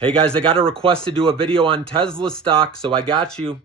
Hey guys, I got a request to do a video on Tesla stock, so I got you.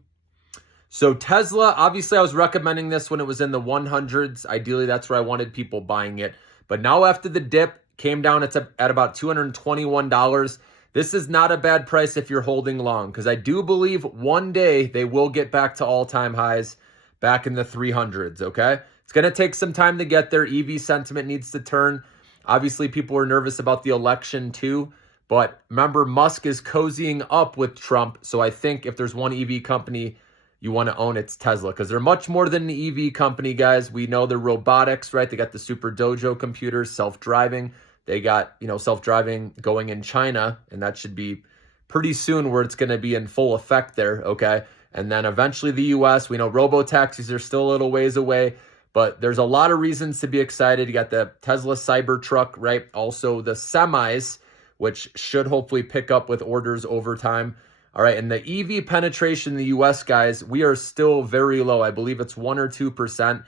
So Tesla, obviously I was recommending this when it was in the 100s. Ideally, that's where I wanted people buying it. But now after the dip came down, it's at about $221. This is not a bad price if you're holding long, because I do believe one day they will get back to all-time highs back in the 300s, okay? It's going to take some time to get there. EV sentiment needs to turn. Obviously, people are nervous about the election too. But remember, Musk is cozying up with Trump. So I think if there's one EV company you want to own, it's Tesla, because they're much more than an EV company, guys. We know they're robotics, right? They got the Super Dojo computers, self-driving. They got, self-driving going in China, and that should be pretty soon where it's going to be in full effect there, okay? And then eventually the US, we know robo-taxis are still a little ways away, but there's a lot of reasons to be excited. You got the Tesla Cybertruck, right? Also the semis, which should hopefully pick up with orders over time. All right, and the EV penetration in the US, guys, we are still very low. I believe it's 1 or 2%.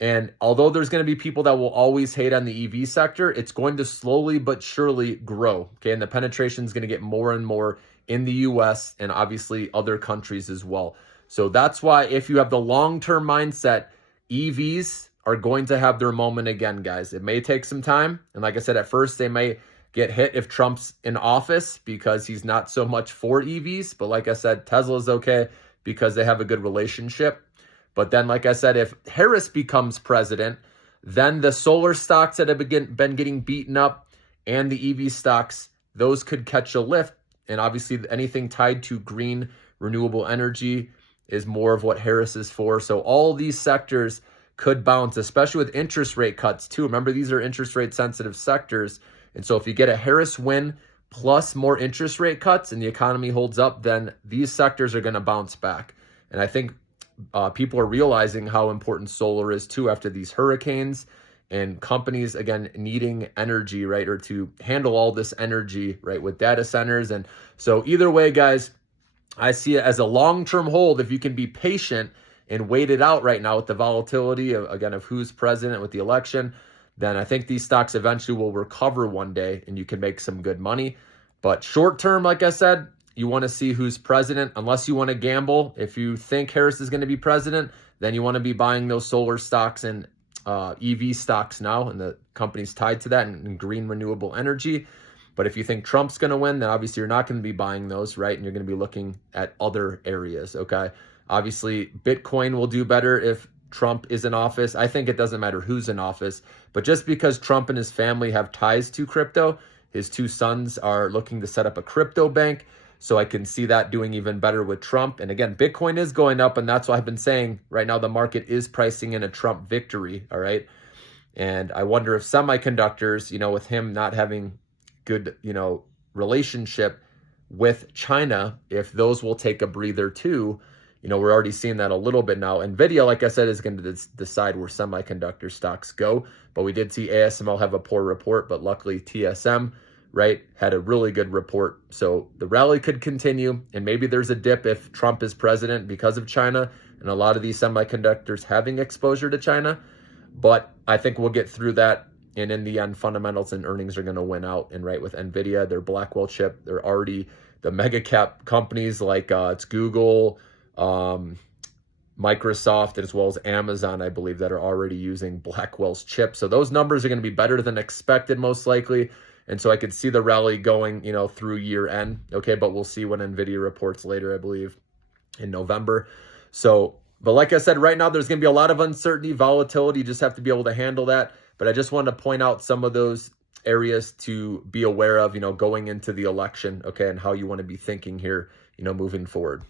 And although there's going to be people that will always hate on the EV sector, it's going to slowly but surely grow. Okay, and the penetration is going to get more and more in the US and obviously other countries as well. So that's why if you have the long-term mindset, EVs are going to have their moment again, guys. It may take some time. And like I said, at first they may get hit if Trump's in office because he's not so much for EVs. But like I said, Tesla's okay because they have a good relationship. But then, like I said, if Harris becomes president, then the solar stocks that have been getting beaten up and the EV stocks, those could catch a lift. And obviously anything tied to green renewable energy is more of what Harris is for. So all these sectors could bounce, especially with interest rate cuts too. Remember, these are interest rate sensitive sectors. And so if you get a Harris win plus more interest rate cuts and the economy holds up, then these sectors are going to bounce back. And I think people are realizing how important solar is too after these hurricanes and companies, again, needing energy, right? Or to handle all this energy, right? With data centers. And so either way, guys, I see it as a long-term hold if you can be patient and wait it out right now with the volatility of, again, of who's president with the election. Then I think these stocks eventually will recover one day and you can make some good money. But short term, like I said, you want to see who's president, unless you want to gamble. If you think Harris is going to be president, then you want to be buying those solar stocks and EV stocks now, and the companies tied to that, and green renewable energy. But if you think Trump's going to win, then obviously you're not going to be buying those, right? And you're going to be looking at other areas, okay? Obviously, Bitcoin will do better if Trump is in office. I think it doesn't matter who's in office, but just because Trump and his family have ties to crypto, his two sons are looking to set up a crypto bank. So I can see that doing even better with Trump. And again, Bitcoin is going up, and that's why I've been saying right now the market is pricing in a Trump victory, all right? And I wonder if semiconductors, with him not having good, relationship with China, if those will take a breather too. We're already seeing that a little bit now. NVIDIA, like I said, is going to decide where semiconductor stocks go. But we did see ASML have a poor report, but luckily TSM, right, had a really good report. So the rally could continue, and maybe there's a dip if Trump is president because of China and a lot of these semiconductors having exposure to China. But I think we'll get through that. And in the end, fundamentals and earnings are going to win out. And right with NVIDIA, their Blackwell chip, they're already the mega cap companies like it's Google, Microsoft, as well as Amazon, I believe, that are already using Blackwell's chip. So those numbers are going to be better than expected, most likely. And so I could see the rally going, through year end. Okay, but we'll see when NVIDIA reports later, I believe, in November. So, but like I said, right now there's going to be a lot of uncertainty, volatility. You just have to be able to handle that. But I just wanted to point out some of those areas to be aware of, going into the election, okay, and how you want to be thinking here, moving forward.